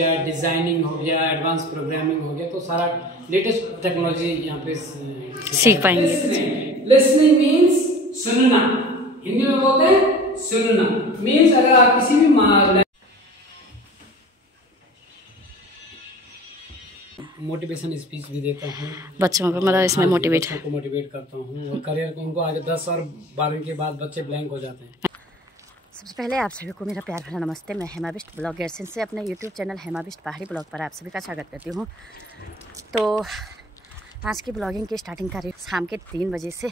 या डिजाइनिंग हो गया, एडवांस प्रोग्रामिंग हो गया, तो सारा लेटेस्ट टेक्नोलॉजी यहाँ पे सीख पाएंगे। लिसनिंग मीन्स सुनना, हिंदी में बोलते हैं सुनना। मीन्स अगर आप किसी भी मोटिवेशन स्पीच भी देता हूँ बच्चों को, मतलब इसमें मोटिवेट करता हूँ और करियर को उनको आगे 10 और 12 के बाद बच्चे ब्लैंक हो जाते हैं। सबसे पहले आप सभी को मेरा प्यार भरा नमस्ते। मैं हेमा बिष्ट ब्लॉग गेरसन से अपने यूट्यूब चैनल हेमा बिष्ट पहाड़ी ब्लॉग पर आप सभी का स्वागत करती हूँ। तो आज की ब्लॉगिंग की स्टार्टिंग कर रही हूँ शाम के 3 बजे से।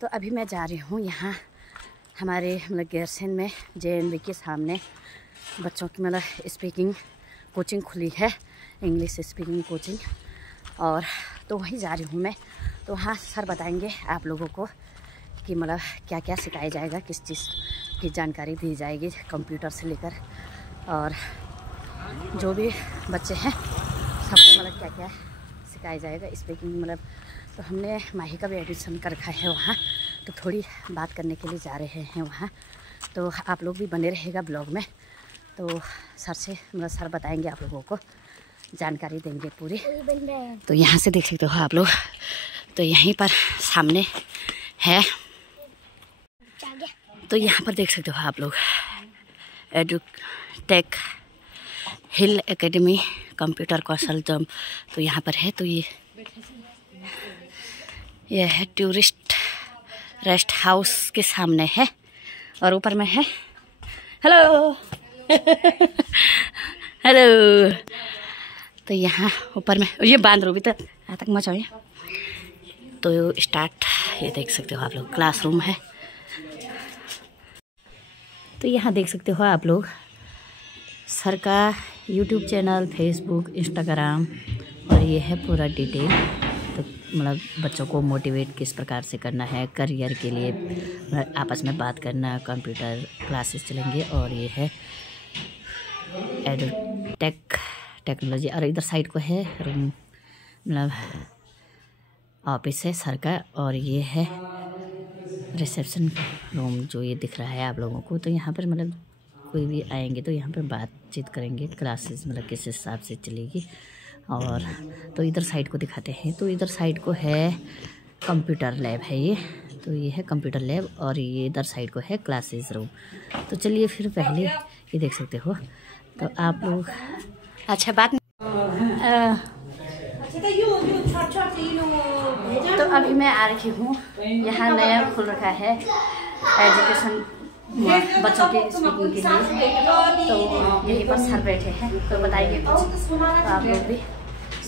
तो अभी मैं जा रही हूँ यहाँ हमारे मतलब गेरसन में JNV के सामने बच्चों की मतलब स्पीकिंग कोचिंग खुली है, इंग्लिश स्पीकिंग कोचिंग, और तो वहीं जा रही हूँ मैं। तो वहाँ सर बताएंगे आप लोगों को कि मतलब क्या क्या सिखाया जाएगा, किस चीज़ की जानकारी दी जाएगी, कंप्यूटर से लेकर और जो भी बच्चे हैं सबको मतलब क्या क्या सिखाया जाएगा स्पीकिंग मतलब। तो हमने माही का भी एडमिशन कर रखा है वहाँ, तो थोड़ी बात करने के लिए जा रहे हैं वहाँ। तो आप लोग भी बने रहेगा ब्लॉग में। तो सर से मतलब सर बताएंगे आप लोगों को, जानकारी देंगे पूरी। तो यहाँ से देख सकते हो आप लोग, तो यहीं पर सामने है। तो यहाँ पर देख सकते हो आप लोग एडुटेक हिल एकेडमी कंप्यूटर कौशल जम, तो यहाँ पर है। तो ये है टूरिस्ट रेस्ट हाउस के सामने है और ऊपर में है हेलो हेलो। तो यहाँ ऊपर में ये बांध रो भी तो यहाँ तक मचाओ। तो स्टार्ट ये देख सकते हो आप लोग, क्लासरूम है। तो यहाँ देख सकते हो आप लोग सर का यूट्यूब चैनल, फेसबुक, इंस्टाग्राम, और ये है पूरा डिटेल। तो मतलब बच्चों को मोटिवेट किस प्रकार से करना है करियर के लिए, आपस में बात करना, कंप्यूटर क्लासेस चलेंगे। और ये है एडुटेक टेक्नोलॉजी। और इधर साइड को है रूम मतलब ऑफिस है सर का, और ये है रिसेप्शन रूम जो ये दिख रहा है आप लोगों को। तो यहाँ पर मतलब कोई भी आएंगे तो यहाँ पर बातचीत करेंगे, क्लासेस मतलब किस हिसाब से चलेगी। और तो इधर साइड को दिखाते हैं। तो इधर साइड को है कंप्यूटर लैब है ये, तो ये है कंप्यूटर लैब, और ये इधर साइड को है क्लासेस रूम। तो चलिए फिर पहले ये देख सकते हो। तो आप लोग अच्छा बात तो अभी मैं आ रही हूँ, यहाँ नया खुल रखा है एजुकेशन बच्चों के स्पीकिंग के लिए। तो यहीं पर सर बैठे हैं, तो बताइए कुछ, तो आप लोग भी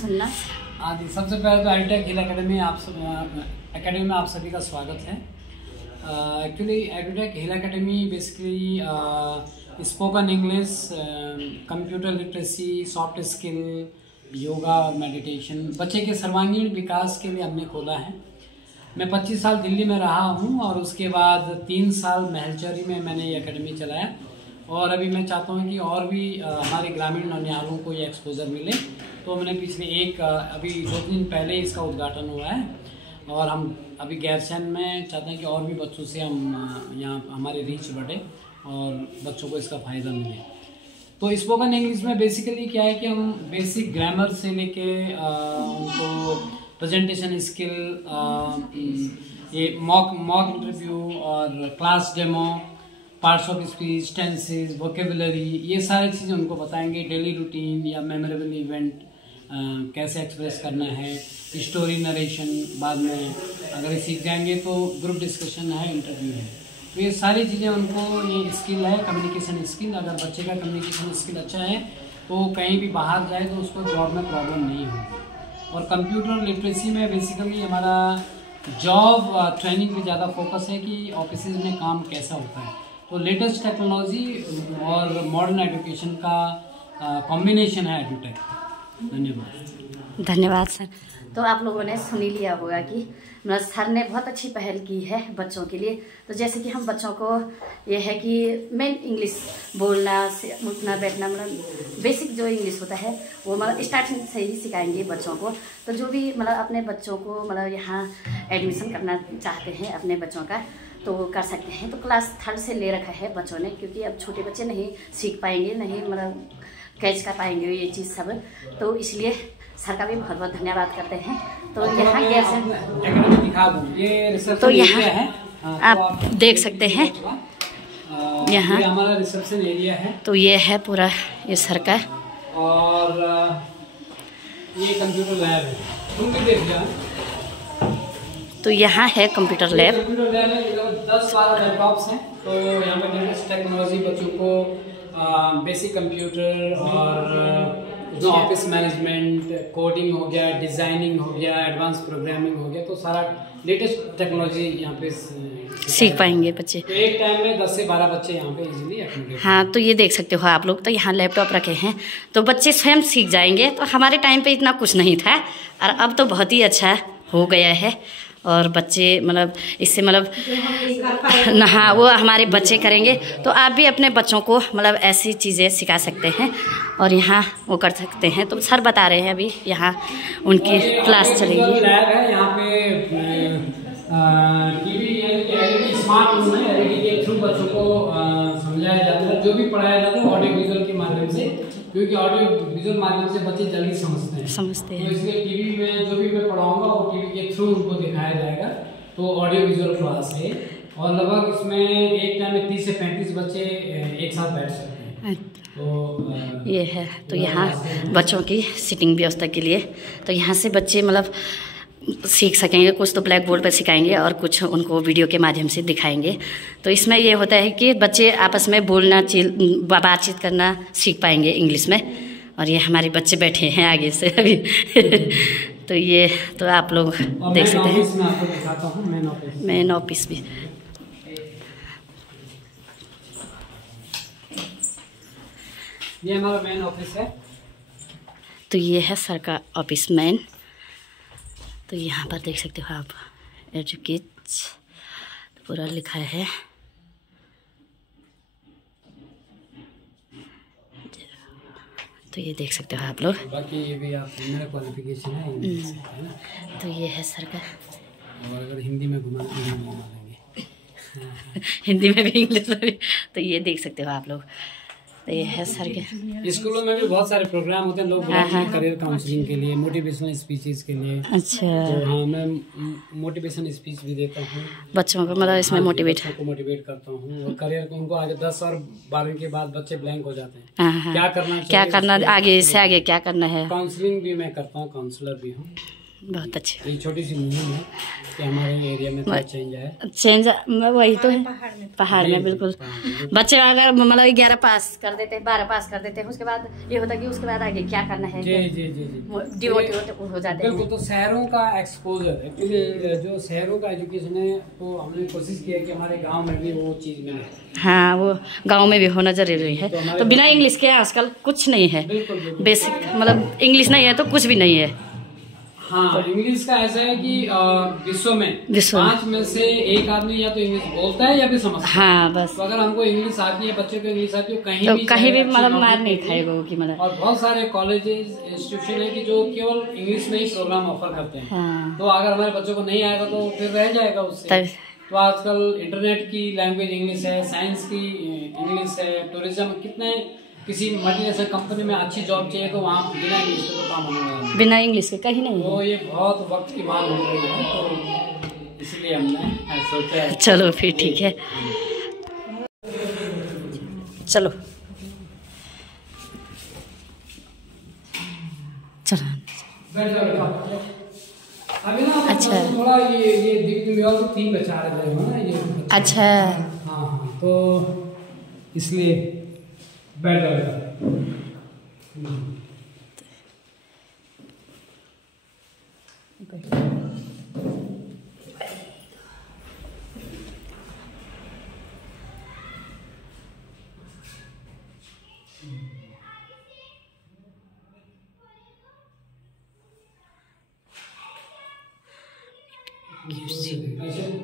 सुनना। सबसे पहले तो एडुटेक हिल एकेडमी में आप सभी का स्वागत है। Actually Edutech Hill Academy basically spoken English, computer literacy, soft skill, yoga और मेडिटेशन, बच्चे के सर्वांगीण विकास के लिए हमने खोला है। मैं 25 साल दिल्ली में रहा हूँ और उसके बाद 3 साल महलचरी में मैंने ये एकेडमी चलाया। और अभी मैं चाहता हूँ कि और भी हमारे ग्रामीण नौनिहालों को ये एक्सपोजर मिले। तो मैंने पिछले अभी 2 दिन पहले इसका उद्घाटन हुआ है, और हम अभी गेरसन में चाहते हैं कि और भी बच्चों से हम यहाँ हमारे रीच बढ़े और बच्चों को इसका फ़ायदा मिले। तो स्पोकन इंग्लिश में बेसिकली क्या है कि हम बेसिक ग्रामर से लेके उनको प्रेजेंटेशन स्किल, ये मॉक इंटरव्यू और class demo, parts of speech, tenses, vocabulary, ये सारी चीज़ें उनको बताएंगे। डेली रूटीन या मेमोरेबल इवेंट कैसे एक्सप्रेस करना है, स्टोरी नरेशन बाद में अगर ये सीख जाएंगे तो ग्रुप डिस्कशन है, इंटरव्यू है। तो ये सारी चीज़ें उनको, ये स्किल है कम्युनिकेशन स्किल। अगर बच्चे का कम्युनिकेशन स्किल अच्छा है तो कहीं भी बाहर जाए तो उसको जॉब में प्रॉब्लम नहीं होगी। और कंप्यूटर लिटरेसी में बेसिकली हमारा जॉब ट्रेनिंग पे ज़्यादा फोकस है कि ऑफिस में काम कैसा होता है। तो लेटेस्ट टेक्नोलॉजी और मॉडर्न एजुकेशन का कॉम्बिनेशन है एडुटेक। धन्यवाद। धन्यवाद सर। तो आप लोगों ने सुन ही लिया होगा कि मतलब सर ने बहुत अच्छी पहल की है बच्चों के लिए। तो जैसे कि हम बच्चों को ये है कि मेन इंग्लिश बोलना, उठना बैठना, मतलब बेसिक जो इंग्लिश होता है वो मतलब स्टार्टिंग से ही सिखाएंगे बच्चों को। तो जो भी मतलब अपने बच्चों को मतलब यहाँ एडमिशन करना चाहते हैं अपने बच्चों का, तो कर सकते हैं। तो क्लास 3rd से ले रखा है बच्चों ने, क्योंकि अब छोटे बच्चे नहीं सीख पाएंगे, नहीं मतलब कैच कर पाएंगे ये चीज़ सब। तो इसलिए सर का भी बहुत बहुत धन्यवाद करते हैं। तो यहाँ कैसे तो यहाँ आप देख सकते हैं, यहाँ हमारा रिसेप्शन एरिया है। तो ये है पूरा ये सर का, और ये कंप्यूटर लैब है, तुम भी देख लिया। तो यहाँ है कंप्यूटर लैब। कंप्यूटर लैब में 10-12 लैपटॉप्स हैं। तो यहाँ पे लेटेस्ट टेक्नोलॉजी बच्चों को बेसिक कंप्यूटर और जो ऑफिस मैनेजमेंट, कोडिंग हो गया, डिज़ाइनिंग हो गया, एडवांस प्रोग्रामिंग हो गया, तो सारा लेटेस्ट टेक्नोलॉजी यहाँ पे सीख पाएंगे बच्चे। तो एक टाइम में 10 से 12 बच्चे यहाँ पे इजीली अटेंड। हाँ, तो ये देख सकते हो आप लोग, तो यहाँ लैपटॉप रखे हैं तो बच्चे स्वयं सीख जाएंगे। तो हमारे टाइम पे इतना कुछ नहीं था और अब तो बहुत ही अच्छा हो गया है। और बच्चे मतलब इससे मतलब हाँ, वो हमारे बच्चे करेंगे तो आप भी अपने बच्चों को मतलब ऐसी चीज़ें सिखा सकते हैं और यहाँ वो कर सकते हैं। तो सर बता रहे हैं अभी यहाँ उनकी क्लास चलेगी। लैब है यहाँ पे, टीवी स्मार्ट रूम है, एलईडी के थ्रू बच्चों को समझाया जाता है, जो भी पढ़ाया जाता है ऑडियो विजुअल के माध्यम से, क्योंकि ऑडियो विजुअल माध्यम से बच्चे जल्दी समझते हैं। तो इसलिए टीवी में जो भी मैं पढ़ाऊंगा वो टीवी के थ्रू उनको दिखाया जाएगा। तो ऑडियो विजुअल क्लास है और लगभग इसमें एक टाइम में 30 से 35 बच्चे एक साथ बैठ सकते हैं। तो ये है, तो यहाँ बच्चों की सीटिंग व्यवस्था के लिए, तो यहाँ से बच्चे मतलब सीख सकेंगे। कुछ तो ब्लैक बोर्ड पर सिखाएंगे और कुछ उनको वीडियो के माध्यम से दिखाएंगे। तो इसमें ये होता है कि बच्चे आपस में बोलना बातचीत करना सीख पाएंगे इंग्लिश में। और ये हमारे बच्चे बैठे हैं आगे से अभी तो ये तो आप लोग देख सकते हैं मेन ऑफिस भी। ये हमारा मेन ऑफिस है। तो ये है सर का ऑफिस मेन। तो यहाँ पर देख सकते हो आप एजुकेट पूरा लिखा है। तो ये देख सकते हो आप लोग। बाकी ये भी आप मेरा क्वालिफिकेशन है इंग्लिश है ना। तो ये है सर का, और अगर हिंदी में घुमा लेंगे हिंदी में भी इंग्लिश में भी। तो ये देख सकते हो आप लोग। तो ये है सर के। स्कूलों में भी बहुत सारे प्रोग्राम होते हैं, लोग बुलाते हैं करियर काउंसलिंग के लिए, मोटिवेशनल स्पीचेस के लिए। अच्छा। तो हाँ, मैं मोटिवेशन स्पीच भी देता हूँ बच्चों को, मतलब इसमें मोटिवेट करता हूँ। और करियर को उनको आगे 10 और 12वीं के बाद बच्चे ब्लैंक हो जाते हैं, क्या करना आगे से आगे क्या करना है। काउंसलिंग भी मैं करता हूँ, काउंसलर भी हूँ। बहुत अच्छे। एक छोटी सी मुहिम है कि हमारे एरिया में थोड़ा चेंज है। चेंज वही तो है, पहाड़ में बिल्कुल। बच्चे अगर मतलब 11 पास कर देते हैं, 12 पास कर देते हैं, उसके बाद ये होता है कि उसके बाद आगे क्या करना है। जी डिमोटिवेट हो जाते हैं। बिल्कुल। तो शहरों का एक्सपोजर, एक्चुअली जो शहरों का एजुकेशन है, तो हमने कोशिश किया कि हमारे गाँव में भी वो चीज़ मिले। हाँ, वो गांव में भी होना जरूरी है। तो बिना इंग्लिश के आजकल कुछ नहीं है। बेसिक मतलब इंग्लिश नहीं है तो कुछ भी नहीं है। हाँ, इंग्लिश का ऐसा है कि विश्व में 5 में से 1 आदमी या तो इंग्लिश बोलता है या फिर समझता है। हाँ, बस। तो अगर हमको इंग्लिश आती है, बच्चे को इंग्लिश आती है, कहीं भी मतलब मार नहीं खाएगा वो की मतलब। और बहुत सारे कॉलेजेस इंस्टीट्यूशन है कि जो केवल इंग्लिश में ही प्रोग्राम ऑफर करते हैं। हाँ। तो अगर हमारे बच्चों को नहीं आएगा तो फिर रह जाएगा उससे। तो आजकल इंटरनेट की लैंग्वेज इंग्लिश है, साइंस की इंग्लिश है, टूरिज्म, कितने किसी मल्टीनेशनल कंपनी में अच्छी जॉब चाहिए तो वहाँ बिना इंग्लिश के तो काम होगा, बिना इंग्लिश के कहीं नहीं। तो ये बहुत वक्त की मांग हो रही है, तो इसलिए हमने सोचा है। चलो फिर ठीक है, चलो चलो। अभी ना अच्छा, थोड़ा ये दिख और 3 बचा रहे थे ना ये। अच्छा। हाँ, तो इसलिए बैठ जाएगा।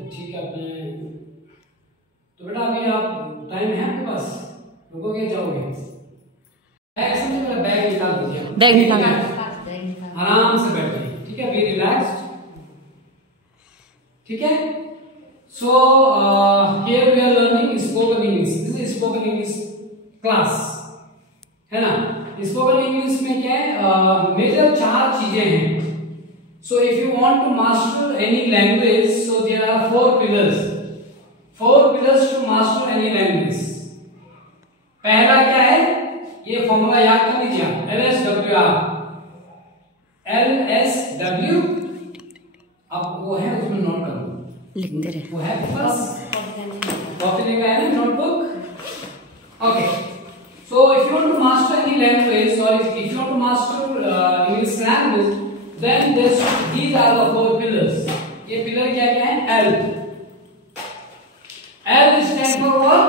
ठीक है, अपने तो बेटा अभी आप टाइम है आपके पास, रुकोगे जाओगे? बैग निकाल दीजिए, बैग निकाल, आराम से बैठ जाइए, ठीक है, बी रिलैक्स्ड, ठीक है। So here we are learning spoken English, this is spoken English class, है ना। स्पोकन इंग्लिश में क्या है, मेजर 4 चीजें हैं। So if you want to master any language, so there are 4 pillars, 4 pillars to master any language. पहला क्या है, ये फॉर्मूला याद कर लीजिए, LSWR, LSW, अब वो है उसमें नोट कर लो, लिखते रहे, वो है फर्स्ट कॉपी लेकर आए ना notebook. Okay, so if you want to master any language, or if you want to master English language, then these are the 4 pillars. ये पिलर क्या क्या है? L. L stand for what?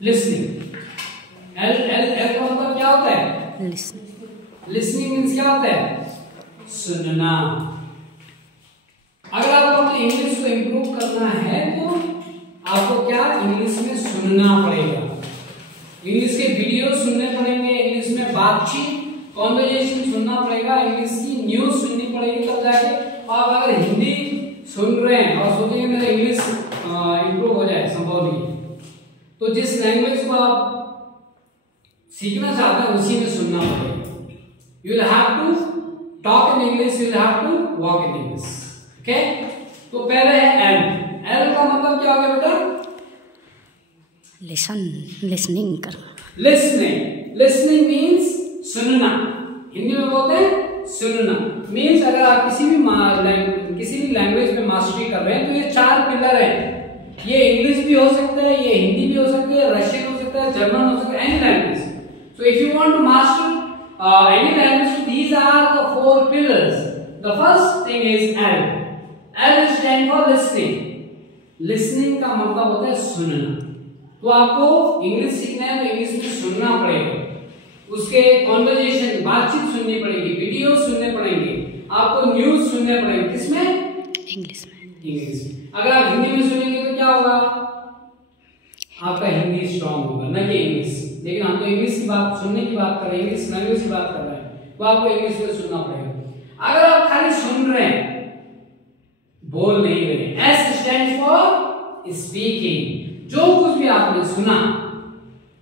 Listening. L का मतलब क्या होता है? Listening means क्या होता है? सुनना। अगर आपको अपने इंग्लिश को इम्प्रूव करना है तो आपको क्या इंग्लिश में सुनना पड़ेगा, इंग्लिश के वीडियो सुनने पड़ेंगे, इंग्लिश में बातचीत कॉन्वर्जेशन सुनना पड़ेगा, इंग्लिश की न्यूज सुननी पड़ेगी, तब जाके आप अगर हिंदी सुन रहे हैं और सोचेंगे मेरा इंग्लिश इम्प्रूव हो जाए, संभव नहीं। तो जिस लैंग्वेज को आप सीखना चाहते हैं उसी में सुनना पड़ेगा। You will have to talk in English, you will have to walk in English. Okay, तो पहले है एल का मतलब क्या हो गया बेटा? लिसनिंग करना। लिसनिंग मीन्स सुनना, हिंदी में बोलते हैं सुनना। मीन्स अगर आप किसी भी लैंग्वेज में मास्टरी कर रहे हैं तो ये 4 पिलर हैं। ये इंग्लिश भी हो सकता है, ये हिंदी भी हो सकता है, रशियन हो सकता है, जर्मन हो सकता है, any language. So if you want to master any language, these are the 4 pillars. The first thing is L. L stand for listening. Listening का मतलब होता है सुनना। तो आपको इंग्लिश सीखना है तो इंग्लिश में सुनना पड़ेगा, उसके कॉन्वर्जेशन बातचीत सुननी पड़ेगी, वीडियो सुनने पड़ेंगे, आपको न्यूज सुनने पड़ेंगे। किसमें? इंग्लिश में। अगर आप हिंदी में सुनेंगे तो क्या होगा? आपका हिंदी स्ट्रांग होगा, न कि इंग्लिश। लेकिन हम तो इंग्लिश की बात, सुनने की बात कर रहे हैं, इंग्लिश लैंग्वेज की बात कर रहे हैं, तो आपको इंग्लिश में सुनना पड़ेगा। अगर आप खाली सुन रहे हैं, बोल नहीं रहे, एस स्टैंड फॉर स्पीकिंग। जो कुछ भी आपने सुना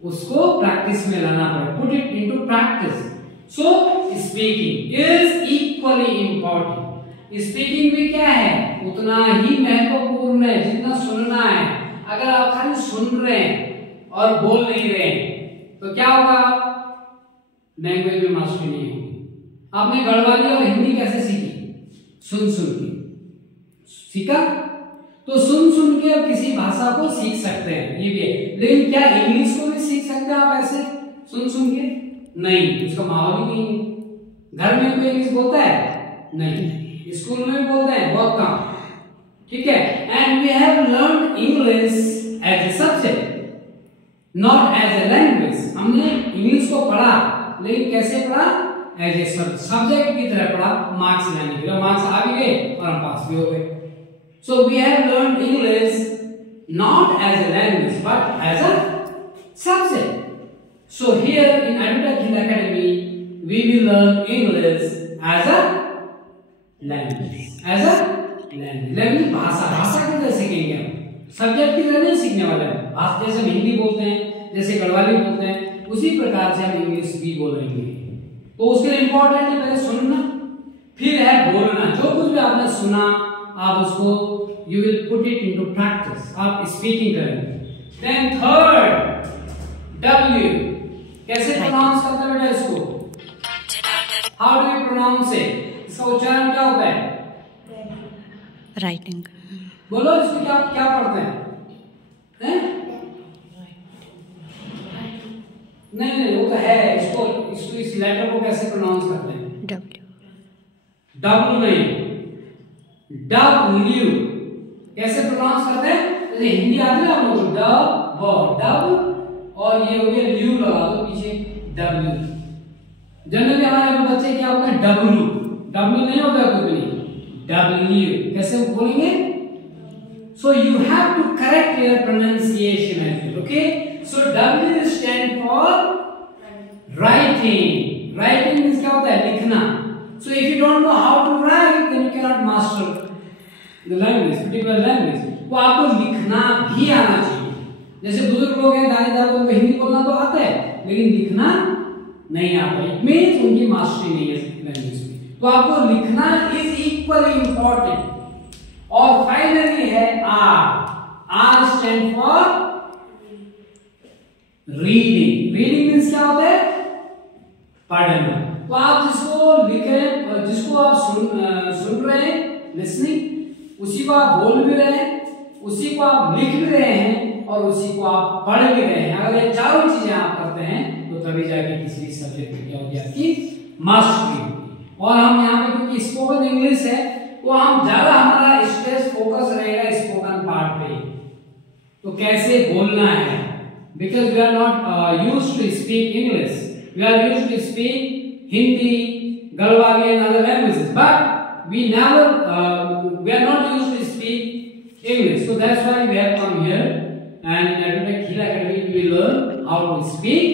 उसको प्रैक्टिस में लाना पड़ेगा, put it into practice. So speaking is equally important. Speaking भी क्या है? उतना ही महत्वपूर्ण है जितना सुनना है। अगर आप खाली सुन रहे हैं और बोल नहीं रहे हैं तो क्या होगा? लैंग्वेज में मास्टरी नहीं होगी। आपने गढ़वाली और हिंदी कैसे सीखी? सुन के सीखा। तो सुन के आप किसी भाषा को सीख सकते हैं, ये भी है। लेकिन क्या इंग्लिश को भी सीख सकते हैं आप ऐसे सुन के? नहीं, उसका माहौल ही नहीं है। घर में कोई इंग्लिश बोलता है? नहीं। स्कूल में भी बोलते हैं, बहुत कम। ठीक है। And we have learn English as a subject, not as a language. हमने इंग्लिश को पढ़ा, लेकिन कैसे पढ़ा? एज ए सब्जेक्ट की तरह पढ़ा, मार्क्स लाने के लिए। मार्क्स आ भी गए और हम पास भी हो गए। So we have learned English not as a language but as a subject. So here in Aditya Hill Academy we will learn English as a language. As a language, भाषा की तरह सीखेंगे हम, सब्जेक्ट की तरह नहीं सीखने वाले हैं। भाषा जैसे हम हिंदी बोलते हैं, जैसे गढ़वाली बोलते हैं, उसी प्रकार से हम इंग्लिश भी बोलेंगे। तो उसके लिए इम्पोर्टेंट है पहले सुनना, फिर है बोलना। जो कुछ भी आपने सुना आप उसको you will put it into practice, आप स्पीकिंग करेंगे। Then third, W, कैसे प्रोनाउंस करते हैं बेटा इसको? How do you pronounce it? इसका उच्चारण क्या होता है? राइटिंग। बोलो इसको क्या क्या पढ़ते हैं? हैं? नहीं वो तो है। इसको इस लेटर को कैसे प्रोनाउंस करते हैं? W नहीं, W कैसे प्रोनाउंस करते हैं? जैसे हिंदी आती है आप लोगों को डब और ये हो गया ल्यू लगा दो पीछे, W। जनरली हमारे बच्चे क्या होते हैं? W नहीं होता कुछ भी, W कैसे बोलेंगे? So you have to correct your pronunciation as well. Okay, so W stand for writing. Writing means क्या होता है? लिखना। So if you don't know how to write, then you cannot master the language, particular language. तो आपको लिखना भी आना चाहिए। जैसे बुजुर्ग लोग हैं, दादी दादा, उनको हिंदी बोलना तो आता है, लेकिन लिखना नहीं आता, इट मीन्स उनकी मास्टरी नहीं है लैंग्वेज में। तो आपको लिखना इज इक्वली इंपॉर्टेंट। और फाइनली है R stand for reading. Reading means क्या होता है? पढ़ना। तो आप जिसको लिख रहे हैं, जिसको आप सुन रहे हैं लिसनिंग, उसी को आप बोल भी रहे हैं, उसी को आप लिख भी रहे हैं और उसी को आप पढ़ भी रहे हैं। अगर ये चारों चीजें आप करते हैं तो तभी जाके किसी सब्जेक्ट में क्या होगी? आपकी मास्टरी होगी। और हम यहाँ पे क्योंकि स्पोकन इंग्लिश है तो हम ज्यादा हमारा स्ट्रेस फोकस रहेगा स्पोकन पार्ट पे। तो कैसे बोलना है, because we are not used to speak English, we are used to speak Hindi, Galwali and other languages, but we are not used to speak English. So that's why we have come here, and in EduTech Hila Academy we will learn how to speak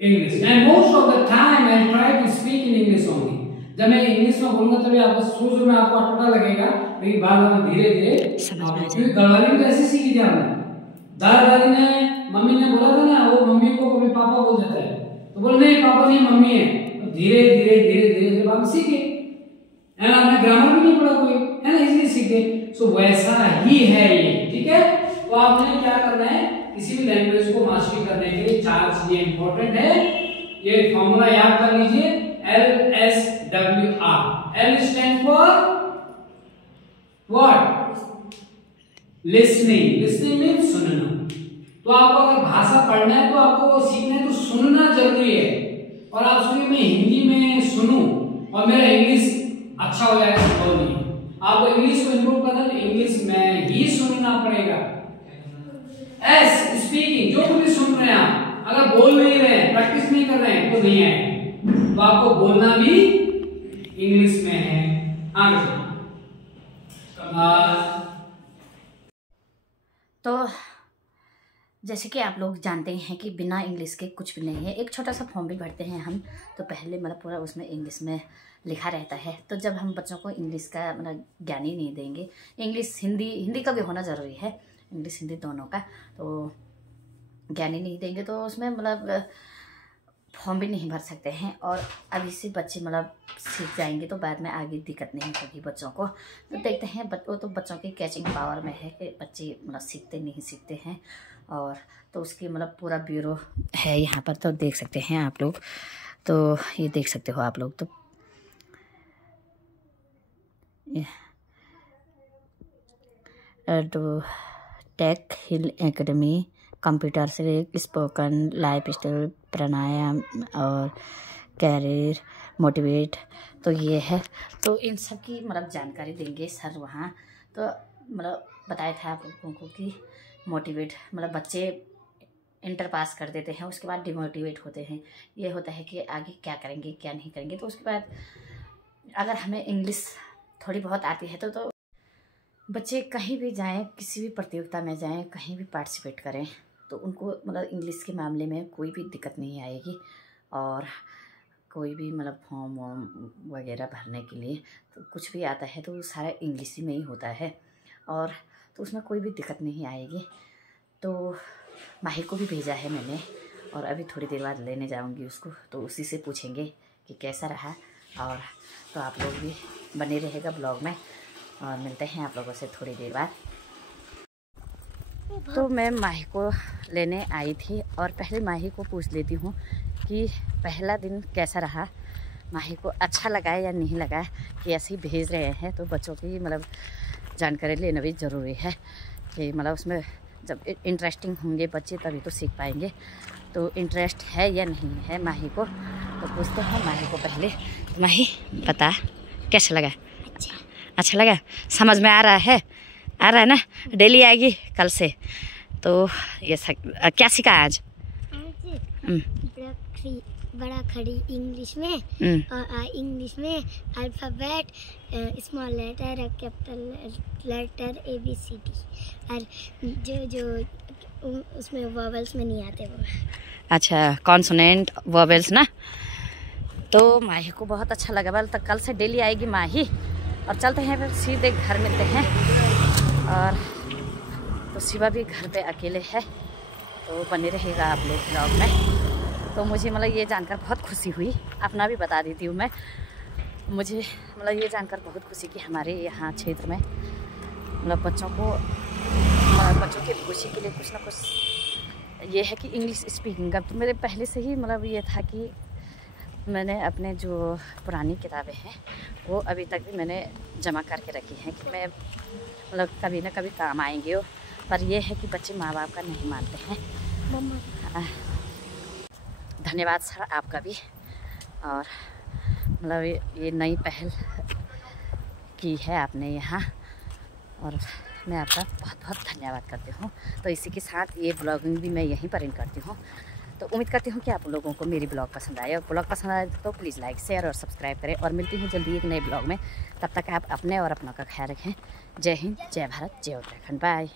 English. And most of the time I try to speak in English only. जब मैं English में बोलूंगा तभी आपको शुरू में आपको अटपटा लगेगा, लेकिन बाद में धीरे धीरे क्योंकि गलवाली में कैसे सीखी थी हमने, दादा ने मम्मी ने बोला था ना, वो मम्मी को कभी पापा बोल देता है तो बोल नहीं पापा नहीं मम्मी है, धीरे धीरे धीरे धीरे जब आप सीखे, है ना, आपने ग्रामर भी नहीं पढ़ा कोई, है ना, इसलिए सीखे। सो वैसा ही है ये, ठीक है। तो आपने क्या करना है, किसी भी लैंग्वेज को मास्टरी करने के लिए चार चीजें इंपॉर्टेंट है। ये फॉर्मूला याद कर लीजिए, LSWR। L stand for what? Listening. Listening means सुनना। तो आपको अगर भाषा पढ़ना है तो आपको वो सीखना है तो सुनना जरूरी है। और आप सुनिए मैं हिंदी में सुनूं और मेरा इंग्लिश अच्छा हो जाएगा, संभव नहीं। आपको इंग्लिश को इंप्रूव करना है तो इंग्लिश में ही सुनना पड़ेगा। एस स्पीकिंग, जो कुछ भी सुन रहे हैं आप, अगर बोल नहीं रहे हैं, प्रैक्टिस नहीं कर रहे हैं तो नहीं आएगा। तो आपको बोलना भी इंग्लिश में है। आगे तो जैसे कि आप लोग जानते हैं कि बिना इंग्लिश के कुछ भी नहीं है। एक छोटा सा फॉर्म भी भरते हैं हम तो पहले मतलब पूरा उसमें इंग्लिश में लिखा रहता है। तो जब हम बच्चों को इंग्लिश का मतलब ज्ञान ही नहीं देंगे, इंग्लिश हिंदी का भी होना ज़रूरी है, इंग्लिश हिंदी दोनों का, तो ज्ञान ही नहीं देंगे तो उसमें मतलब फॉर्म भी नहीं भर सकते हैं। और अभी से बच्चे मतलब सीख जाएंगे तो बाद में आगे दिक्कत नहीं होगी बच्चों को। तो देखते हैं वो तो बच्चों की कैचिंग पावर में है कि बच्चे मतलब सीखते हैं। और तो उसकी मतलब पूरा ब्यूरो है यहाँ पर, तो देख सकते हैं आप लोग। तो ये देख सकते हो आप लोग। तो टेक हिल एकेडमी, कंप्यूटर से स्पोकन, लाइफ स्टाइल, प्राणायाम और कैरियर मोटिवेट, तो ये है। तो इन सब की मतलब जानकारी देंगे सर वहाँ। तो मतलब बताया था आप लोगों को कि मोटिवेट मतलब बच्चे इंटर पास कर देते हैं, उसके बाद डिमोटिवेट होते हैं। ये होता है कि आगे क्या करेंगे क्या नहीं करेंगे। तो उसके बाद अगर हमें इंग्लिश थोड़ी बहुत आती है तो बच्चे कहीं भी जाएं, किसी भी प्रतियोगिता में जाएं, कहीं भी पार्टिसिपेट करें तो उनको मतलब इंग्लिश के मामले में कोई भी दिक्कत नहीं आएगी। और कोई भी मतलब फॉर्म वगैरह भरने के लिए तो कुछ भी आता है तो सारा इंग्लिश में ही होता है, और तो उसमें कोई भी दिक्कत नहीं आएगी। तो माही को भी भेजा है मैंने और अभी थोड़ी देर बाद लेने जाऊंगी उसको, तो उसी से पूछेंगे कि कैसा रहा। और तो आप लोग भी बने रहेगा ब्लॉग में और मिलते हैं आप लोगों से थोड़ी देर बाद। तो मैं माही को लेने आई थी और पहले माही को पूछ लेती हूँ कि पहला दिन कैसा रहा, माही को अच्छा लगा या नहीं लगा कि ऐसे ही भेज रहे हैं। तो बच्चों की मतलब जानकारी लेना भी ज़रूरी है कि मतलब उसमें जब इंटरेस्टिंग होंगे बच्चे तभी तो सीख पाएंगे। तो इंटरेस्ट है या नहीं है माही को, तो पूछते हैं माही को पहले। माही बता कैसा लगा? अच्छा लगा, समझ में आ रहा है ना? डेली आएगी कल से। तो ये क्या सीखा आज? बड़ा खड़ी इंग्लिश में और इंग्लिश में alphabet, small letter, capital letter, ABCD, और जो उसमें वॉवेल्स में नहीं आते वो। अच्छा, कॉन्सोनेंट वॉवेल्स ना। तो माही को बहुत अच्छा लगा। बल तक कल से डेली आएगी माही। और चलते हैं फिर सीधे घर मिलते हैं। और तो शिवा भी घर पे अकेले है, तो बने रहेगा आप लोग ब्लॉग में। तो मुझे मतलब ये जानकर बहुत खुशी हुई। अपना भी बता देती हूँ मैं, मुझे मतलब ये जानकर बहुत खुशी कि हमारे यहाँ क्षेत्र में मतलब बच्चों की खुशी के लिए कुछ ना कुछ ये है कि इंग्लिश स्पीकिंग का। तो मेरे पहले से ही मतलब ये था कि मैंने अपने जो पुरानी किताबें हैं वो अभी तक भी मैंने जमा करके रखी हैं कि मैं मतलब कभी ना कभी काम आएंगे वो। पर यह है कि बच्चे माँ बाप का नहीं मानते हैं। धन्यवाद सर आपका भी। और मतलब ये नई पहल की है आपने यहाँ, और मैं आपका बहुत बहुत धन्यवाद करती हूँ। तो इसी के साथ ये ब्लॉगिंग भी मैं यहीं पर इन करती हूँ। तो उम्मीद करती हूँ कि आप लोगों को मेरी ब्लॉग पसंद आए, और ब्लॉग पसंद आए तो प्लीज़ लाइक शेयर और सब्सक्राइब करें। और मिलती हूँ जल्दी एक नए ब्लॉग में। तब तक आप अपने और अपनों का ख्याल रखें। जय हिंद, जय भारत, जय उत्तराखंड। बाय।